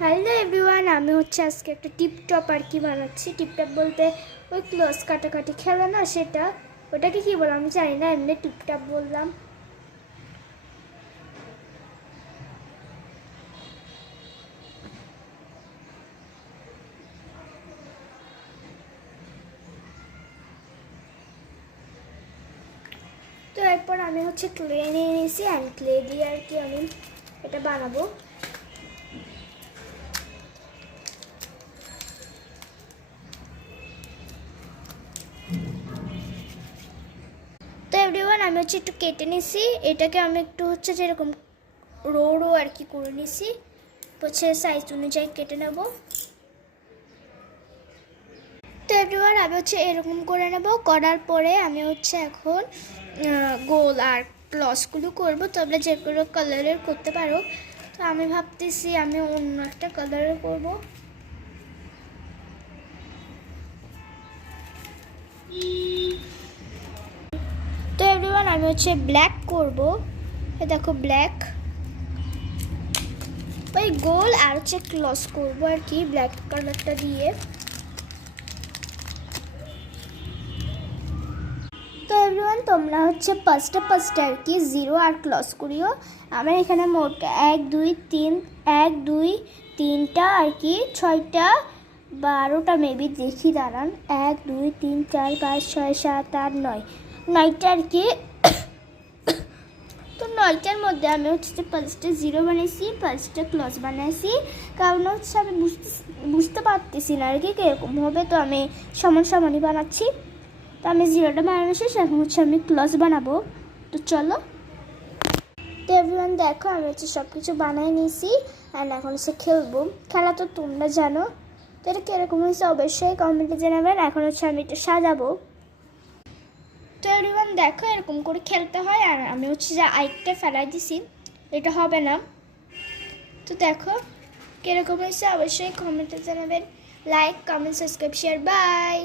Hello everyone, আমি আজকে একটা টিপটপ আর কি বানাচ্ছি। টিপটপ বলতে ওই ক্লোজ কাটাকাটি খেলা না, সেটা ওটাকে কি বললাম আমি জানি না, এমনি টিপটপ বললাম। তো এরপর আমি ক্লে নিয়ে নিয়েছি, অ্যান্ড ক্লে দিয়ে আর কি আমি এটা বানাবো। তো এভরিওয়ান, আমি একটু কেটে নিছি, এটাকে আমি একটু যেরকম রো রো আর কি করে নিছি, সাইজ অনুযায়ী কেটে নেব। তো এভরিওয়ান, আমি এরকম করে নেব। করার পরে আমি এখন গোল আর ক্লসগুলো করবো। তোমরা যেগুলো কালারের করতে পারো, তো আমি ভাবতেছি আমি অন্য একটা কালারের করবো। তো এভরিওয়ান, আমি ব্ল্যাক করব। দেখো ব্ল্যাক, ওই গোল আর ক্লস করব আর কি ব্ল্যাক কালারটা দিয়ে। তো এভরিওয়ান, তোমরা ফার্স্টে আর কি জিরো আর ক্লস করিও। আমার এখানে মোট 1 2 3 1 2 3টা আর কি 6টা 12টা মেবি, দেখি দাঁড়ান, 1 2 3 4 5 6 7 8 9 9টা আর কি। তো 9টার মধ্যে আমি ফার্স্টে জিরো বানাইছি, ফার্স্টে ক্লস বানাইছি, কারণ আমি বুঝতে পারতেছি না আর কি কীরকম হবে। তো আমি সমান সমানই বানাচ্ছি। তো আমি জিরোটা বানানো শেষ, এখন আমি ক্লস বানাবো। তো চলো। তো এভরিওয়ান দেখো, আমি সব কিছু বানিয়ে নিয়েছি, অ্যান্ড এখন খেলবো। খেলা তো তোমরা জানো। তো এটা কীরকম হয়েছে অবশ্যই কমেন্টে জানাবেন। এখন আমি এটা সাজাবো। তো এভরিওয়ান দেখো, এরকম করে খেলতে হয়। আর আমি যা আইকটা ফেলাই দিছি, এটা হবে না। তো দেখো কীরকম হয়েছে অবশ্যই কমেন্টে জানাবেন। Like, comment, subscribe, share, by.